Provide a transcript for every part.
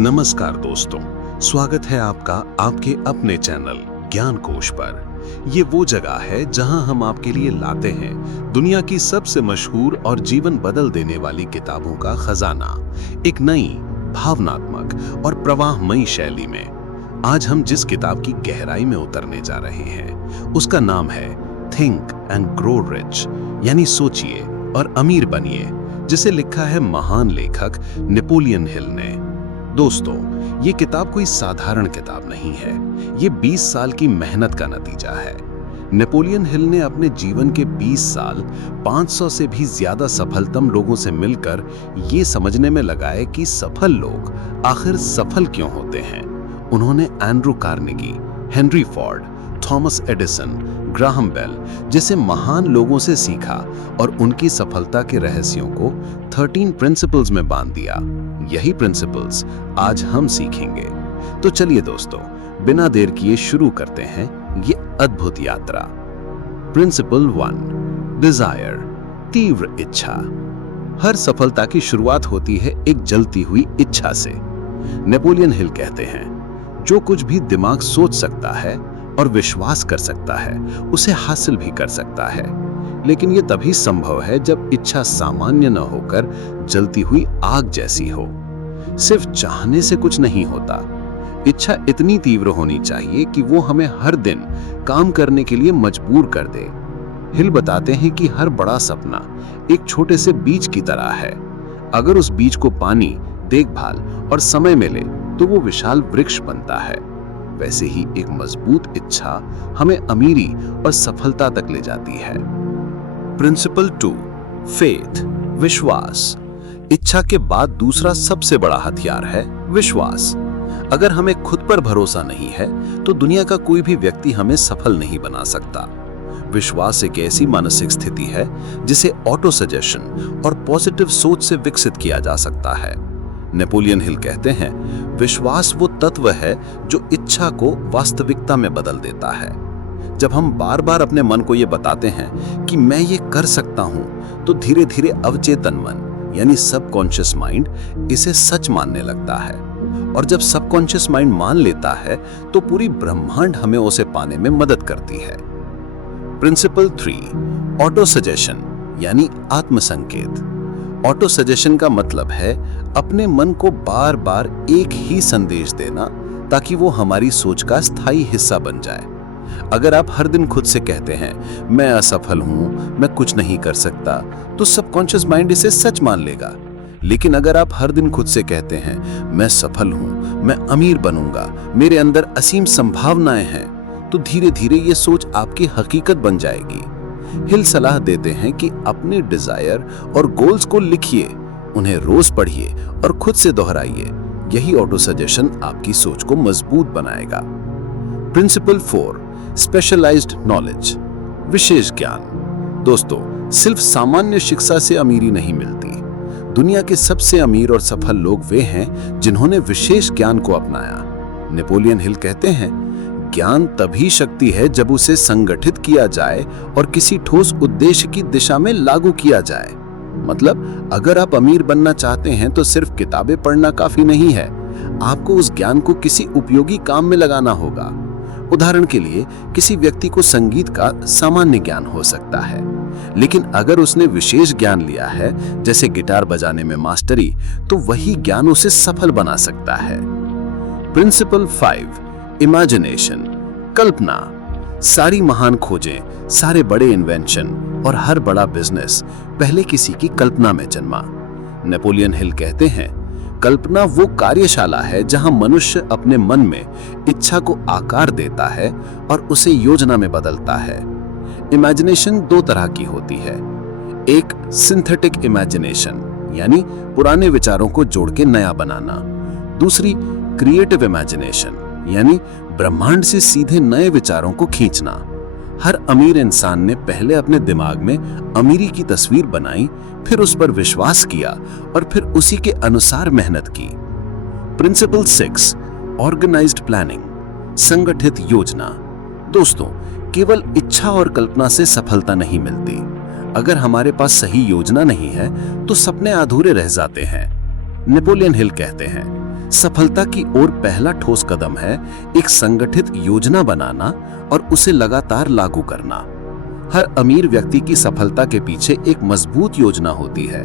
नमस्कार दोस्तों, स्वागत है आपका आपके अपने चैनल ज्ञान कोश पर। ये वो जगह है जहां हम आपके लिए लाते हैं दुनिया की सबसे मशहूर और जीवन बदल देने वाली किताबों का खजाना, एक नई, भावनात्मक और प्रवाहमयी शैली में। आज हम जिस किताब की गहराई में उतरने जा रहे हैं उसका नाम है थिंक एंड ग्रो रिच, यानी सोचिए और अमीर बनिए, जिसे लिखा है महान लेखक नेपोलियन हिल ने। दोस्तों, ये किताब कोई साधारण किताब नहीं है, ये 20 साल की मेहनत का नतीजा है। नेपोलियन हिल ने अपने जीवन के 20 साल 500 से भी ज्यादा सफलतम लोगों से मिलकर ये समझने में लगाए कि सफल लोग आखिर सफल क्यों होते हैं। उन्होंने Andrew Carnegie, Henry Ford, Thomas Edison, Graham Bell जैसे महान लोगों से सीखा और उनकी सफलता के रहस्यों को 13 प्रिंसिपल्स में बांध दिया। यही प्रिंसिपल्स आज हम सीखेंगे। तो चलिए दोस्तों, बिना देर किए शुरू करते हैं ये अद्भुत यात्रा। प्रिंसिपल 1, डिजायर, तीव्र इच्छा। हर सफलता की शुरुआत होती है एक जलती हुई इच्छा से। नेपोलियन हिल कहते हैं, जो कुछ भी दिमाग सोच सकता है और विश्वास कर सकता है उसे हासिल भी कर सकता है, लेकिन यह तभी संभव है जब इच्छा सामान्य न होकर जलती हुई आग जैसी हो। सिर्फ चाहने से कुछ नहीं होता, इच्छा इतनी तीव्र होनी चाहिए कि वो हमें हर दिन काम करने के लिए मजबूर कर दे। हिल बताते हैं कि हर बड़ा सपना एक छोटे से बीज की तरह है। अगर उस बीज को पानी, देखभाल और समय मिले तो वो विशाल वृक्ष बनता है। वैसे ही एक मजबूत इच्छा हमें अमीरी और सफलता तक ले जाती है। प्रिंसिपल 2, फेथ, विश्वास। इच्छा के बाद दूसरा सबसे बड़ा हथियार है विश्वास। अगर हमें खुद पर भरोसा नहीं है तो दुनिया का कोई भी व्यक्ति हमें सफल नहीं बना सकता। विश्वास एक ऐसी मानसिक स्थिति है जिसे ऑटो सजेशन और पॉजिटिव सोच से विकसित किया जा सकता है। नेपोलियन हिल कहते हैं, विश्वास वो तत्व है जो इच्छा को वास्तविकता में बदल देता है। जब हम बार बार अपने मन को ये बताते हैं कि मैं ये कर सकता हूं, तो धीरे धीरे अवचेतन मन यानी सबकॉन्शियस माइंड इसे सच मानने लगता है। और जब सबकॉन्शियस माइंड मान लेता है तो पूरी ब्रह्मांड हमें उसे पाने में मदद करती है। प्रिंसिपल 3, ऑटो सजेशन यानी आत्मसंकेत। ऑटो सजेशन का मतलब है अपने मन को बार बार एक ही संदेश देना ताकि वो हमारी सोच का स्थायी हिस्सा बन जाए। अगर आप हर दिन खुद से कहते हैं मैं असफल हूं, मैं कुछ नहीं कर सकता, तो सबकॉन्शियस माइंड इसे सच मान लेगा। लेकिन अगर आप हर दिन खुद से कहते हैं मैं सफल हूं, मैं अमीर बनूंगा, मेरे अंदर असीम संभावनाएं हैं, तो धीरे धीरे ये सोच आपकी हकीकत बन जाएगी। हिल सलाह देते हैं कि अपने डिजायर और गोल्स को लिखिए, उन्हें रोज पढ़िए और खुद से दोहराइए। यही ऑटो सजेशन आपकी सोच को मजबूत बनाएगा। प्रिंसिपल 4, स्पेशलाइज्ड नॉलेज, विशेष ज्ञान। दोस्तों, सिर्फ सामान्य शिक्षा से अमीरी नहीं मिलती। दुनिया के सबसे अमीर और सफल लोग वे हैं जिन्होंने विशेष ज्ञान को अपनाया। नेपोलियन हिल कहते हैं, ज्ञान तभी शक्ति है जब उसे संगठित किया जाए और किसी ठोस उद्देश्य की दिशा में लागू किया जाए। मतलब, अगर आप अमीर बनना चाहते हैं तो सिर्फ किताबें पढ़ना काफी नहीं है, आपको उस ज्ञान को किसी उपयोगी काम में लगाना होगा। उदाहरण के लिए, किसी व्यक्ति को संगीत का सामान्य ज्ञान हो सकता है, लेकिन अगर उसने विशेष ज्ञान लिया है, जैसे गिटार बजाने में मास्टरी, तो वही ज्ञान उसे सफल बना सकता है। प्रिंसिपल 5, इमेजिनेशन, कल्पना। सारी महान खोजें, सारे बड़े इन्वेंशन और हर बड़ा बिजनेस पहले किसी की कल्पना में जन्मा। नेपोलियन हिल कहते हैं, कल्पना वो कार्यशाला है जहां मनुष्य अपने मन में इच्छा को आकार देता है और उसे योजना में बदलता है। इमेजिनेशन 2 तरह की होती है। एक सिंथेटिक इमेजिनेशन यानी पुराने विचारों को जोड़ के नया बनाना। दूसरी क्रिएटिव इमेजिनेशन यानी ब्रह्मांड से सीधे नए विचारों को खींचना। हर अमीर इंसान ने पहले अपने दिमाग में अमीरी की तस्वीर बनाई, फिर उस पर विश्वास किया और फिर उसी के अनुसार मेहनत की। प्रिंसिपल 6, ऑर्गेनाइज्ड प्लानिंग, संगठित योजना। दोस्तों, केवल इच्छा और कल्पना से सफलता नहीं मिलती। अगर हमारे पास सही योजना नहीं है तो सपने अधूरे रह जाते हैं। नेपोलियन हिल कहते हैं, सफलता की ओर पहला ठोस कदम है एक संगठित योजना बनाना और उसे लगातार लागू करना। हर अमीर व्यक्ति की सफलता के पीछे एक मजबूत योजना होती है।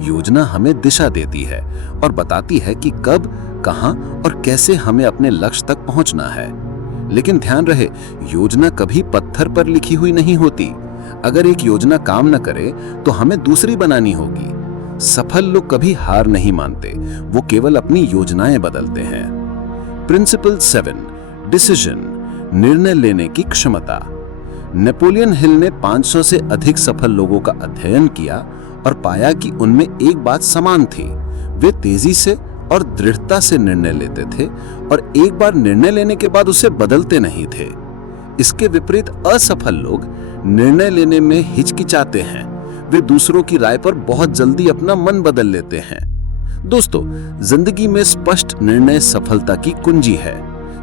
योजना हमें दिशा देती है और बताती है कि कब, कहां और कैसे हमें अपने लक्ष्य तक पहुंचना है। लेकिन ध्यान रहे, योजना कभी पत्थर पर लिखी हुई नहीं होती। अगर एक योजना काम न करे तो हमें दूसरी बनानी होगी। सफल लोग कभी हार नहीं मानते, वो केवल अपनी योजनाएं बदलते हैं। प्रिंसिपल 7, डिसीजन, निर्णय लेने की क्षमता। नेपोलियन हिल ने 500 से अधिक सफल लोगों का अध्ययन किया और पाया कि उनमें एक बात समान थी, वे तेजी से और दृढ़ता से निर्णय लेते थे और एक बार निर्णय लेने के बाद उसे बदलते नहीं थे। इसके विपरीत असफल लोग निर्णय लेने में हिचकिचाते हैं, वे दूसरों की राय पर बहुत जल्दी अपना मन बदल लेते हैं। दोस्तों, जिंदगी में स्पष्ट निर्णय सफलता की कुंजी है।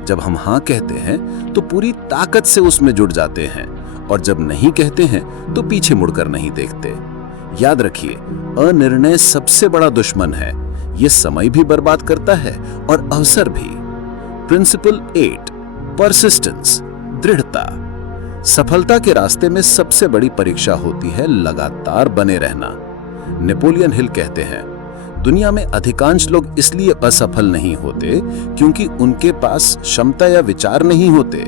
जब हम हाँ कहते हैं तो पूरी ताकत से उसमें जुड़ जाते हैं और जब नहीं कहते हैं तो पीछे मुड़कर नहीं देखते। याद रखिए, अनिर्णय सबसे बड़ा दुश्मन है। यह समय भी बर्बाद करता है और अवसर भी। प्रिंसिपल 8, परसिस्टेंस, दृढ़ता। सफलता के रास्ते में सबसे बड़ी परीक्षा होती है लगातार बने रहना। नेपोलियन हिल कहते हैं, दुनिया में अधिकांश लोग इसलिए असफल नहीं होते क्योंकि उनके पास क्षमता या विचार नहीं होते,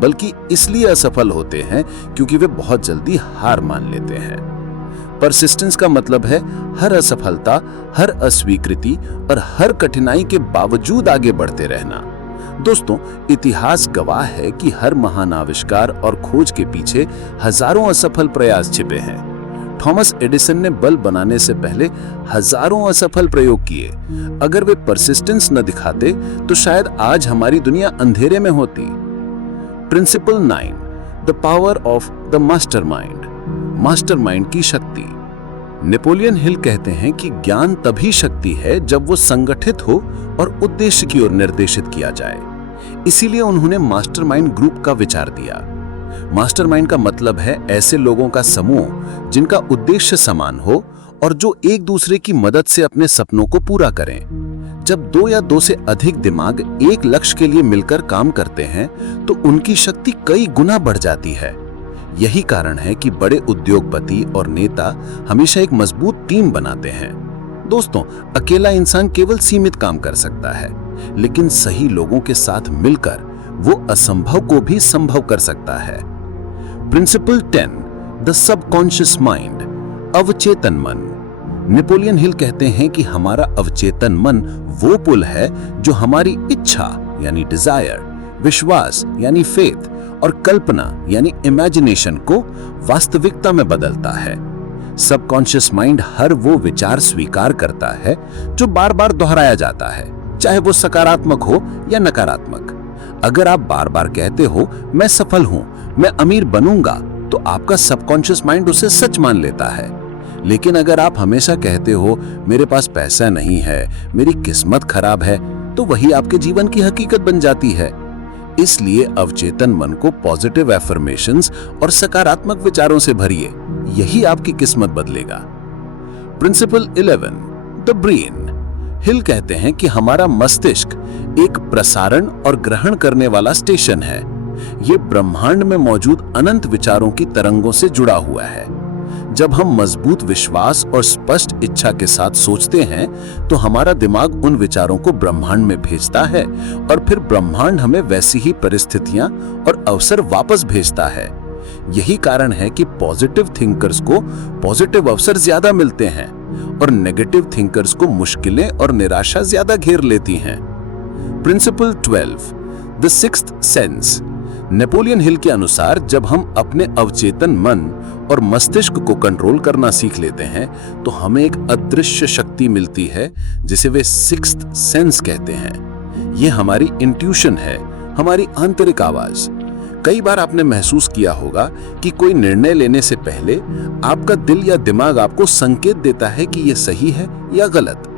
बल्कि इसलिए असफल होते हैं क्योंकि वे बहुत जल्दी हार मान लेते हैं। परसिस्टेंस का मतलब है हर असफलता, हर अस्वीकृति और हर कठिनाई के बावजूद आगे बढ़ते रहना। दोस्तों, इतिहास गवाह है कि हर महान आविष्कार और खोज के पीछे हजारों असफल प्रयास छिपे हैं। थॉमस एडिसन ने बल्ब बनाने से पहले हजारों असफल प्रयोग किए। अगर वे परसिस्टेंस न दिखाते तो शायद आज हमारी दुनिया अंधेरे में होती। Principle 9, the power of the mastermind, mastermind की शक्ति। नेपोलियन हिल कहते हैं कि ज्ञान तभी शक्ति है जब वो संगठित हो और उद्देश्य की ओर निर्देशित किया जाए। इसीलिए उन्होंने मास्टरमाइंड ग्रुप का विचार दिया। मास्टरमाइंड का मतलब है ऐसे लोगों का समूह जिनका उद्देश्य समान हो और जो एक दूसरे की मदद से अपने सपनों को पूरा करें। जब 2 या 2 से अधिक दिमाग एक लक्ष्य के लिए मिलकर काम करते हैं तो उनकी शक्ति कई गुना बढ़ जाती है। यही कारण है कि बड़े उद्योगपति और नेता हमेशा एक मजबूत टीम बनाते हैं। दोस्तों, अकेला इंसान केवल सीमित काम कर सकता है, लेकिन सही लोगों के साथ मिलकर वो असंभव को भी संभव कर सकता है। प्रिंसिपल 10, द सबकॉन्शियस माइंड, अवचेतन मन। नेपोलियन हिल कहते हैं कि हमारा अवचेतन मन वो पुल है जो हमारी इच्छा यानी डिजायर, विश्वास यानी फेथ और कल्पना यानी इमेजिनेशन को वास्तविकता में बदलता है। सबकॉन्शियस माइंड हर वो विचार स्वीकार करता है जो बार बार दोहराया जाता है, चाहे वो सकारात्मक हो या नकारात्मक। अगर आप बार बार कहते हो मैं सफल हूं, मैं अमीर बनूंगा, तो आपका सबकॉन्शियस माइंड उसे सच मान लेता है। लेकिन अगर आप हमेशा कहते हो मेरे पास पैसा नहीं है, मेरी किस्मत खराब है, तो वही आपके जीवन की हकीकत बन जाती है। इसलिए अवचेतन मन को पॉजिटिव एफर्मेशंस और सकारात्मक विचारों से भरिए, यही आपकी किस्मत बदलेगा। Principal 11, the brain. हिल कहते हैं कि हमारा मस्तिष्क एक प्रसारण और ग्रहण करने वाला स्टेशन है। ये ब्रह्मांड में मौजूद अनंत विचारों की तरंगों से जुड़ा हुआ है। जब हम मजबूत विश्वास और स्पष्ट इच्छा के साथ सोचते हैं तो हमारा दिमाग उन विचारों को ब्रह्मांड में भेजता है और फिर ब्रह्मांड हमें वैसी ही परिस्थितियां और अवसर वापस भेजता है। यही कारण है कि पॉजिटिव थिंकर्स को पॉजिटिव अवसर ज्यादा मिलते हैं और नेगेटिव थिंकर्स को मुश्किलें और निराशा ज्यादा घेर लेती हैं। Principle 12, the sixth sense. Napoleon Hill के अनुसार जब हम अपने अवचेतन मन और मस्तिष्क को कंट्रोल करना सीख लेते हैं तो हमें एक अदृश्य शक्ति मिलती है जिसे वे सिक्स्थ सेंस कहते हैं। यह हमारी इंट्यूशन है, हमारी आंतरिक आवाज। कई बार आपने महसूस किया होगा कि कोई निर्णय लेने से पहले आपका दिल या दिमाग आपको संकेत देता है कि यह सही है या गलत।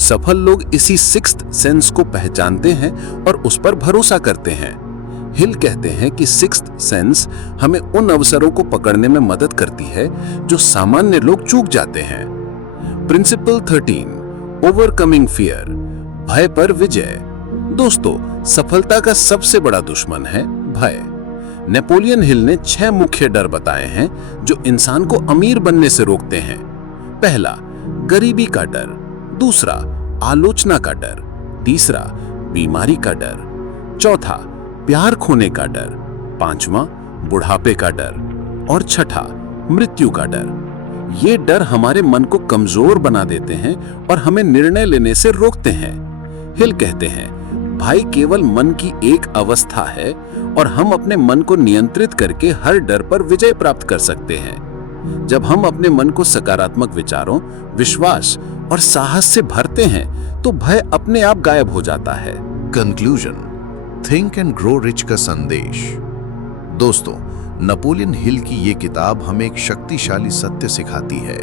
सफल लोग इसी सिक्स्थ सेंस को पहचानते हैं और उस पर भरोसा करते हैं। हिल कहते हैं कि सिक्स्थ सेंस हमें उन अवसरों को पकड़ने में मदद करती है जो सामान्य लोग चूक जाते हैं। प्रिंसिपल 13, ओवरकमिंग फियर, भय पर विजय। दोस्तों, सफलता का सबसे बड़ा दुश्मन है भय। नेपोलियन हिल ने 6 मुख्य डर बताए हैं जो इंसान को अमीर बनने से रोकते हैं। पहला, गरीबी का डर। दूसरा, आलोचना का डर। तीसरा, बीमारी का डर। चौथा, प्यार खोने का डर। पांचवा, बुढ़ापे का डर। और छठा, मृत्यु का डर। ये डर हमारे मन को कमजोर बना देते हैं और हमें निर्णय लेने से रोकते हैं। हिल कहते हैं, भाई केवल मन की एक अवस्था है और हम अपने मन को नियंत्रित करके हर डर पर विजय प्राप्त कर सकते हैं। जब हम अपने मन को सकारात्मक विचारों, विश्वास और साहस से भरते हैं तो भय अपने आप गायब हो जाता है। Conclusion, think and grow rich का संदेश। दोस्तों, नेपोलियन हिल की ये किताब हमें एक शक्तिशाली सत्य सिखाती है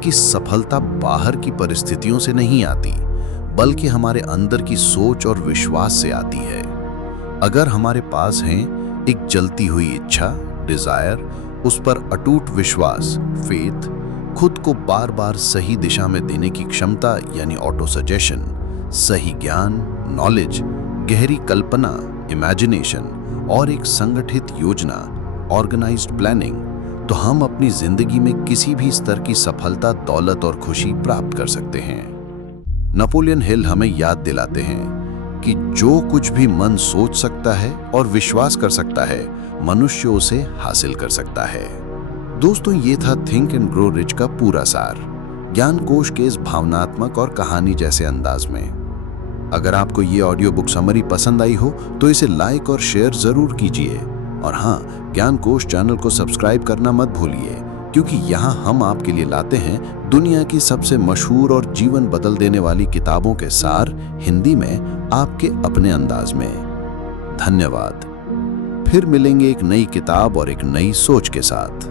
कि सफलता बाहर की परिस्थितियों से नहीं आती, बल्कि हमारे अंदर की सोच और विश्वास से आती है। अगर हमारे पास है एक जलती हुई इच्छा, डिजायर, उस पर अटूट विश्वास, फेथ, खुद को बार बार सही दिशा में देने की क्षमता यानी ऑटो सजेशन, सही ज्ञान, नॉलेज, गहरी कल्पना, इमेजिनेशन और एक संगठित योजना, ऑर्गेनाइज्ड प्लानिंग, तो हम अपनी जिंदगी में किसी भी स्तर की सफलता, दौलत और खुशी प्राप्त कर सकते हैं। नेपोलियन हिल हमें याद दिलाते हैं कि जो कुछ भी मन सोच सकता है और विश्वास कर सकता है, मनुष्य उसे हासिल कर सकता है। दोस्तों, ये था थिंक एंड ग्रो रिच का पूरा सार, ज्ञान कोश के इस भावनात्मक और कहानी जैसे अंदाज में। अगर आपको ये ऑडियो बुक समरी पसंद आई हो तो इसे लाइक और शेयर जरूर कीजिए। और हाँ, ज्ञान कोश चैनल को सब्सक्राइब करना मत भूलिए, क्योंकि यहाँ हम आपके लिए लाते हैं दुनिया की सबसे मशहूर और जीवन बदल देने वाली किताबों के सार हिंदी में आपके अपने अंदाज में। धन्यवाद। फिर मिलेंगे एक नई किताब और एक नई सोच के साथ।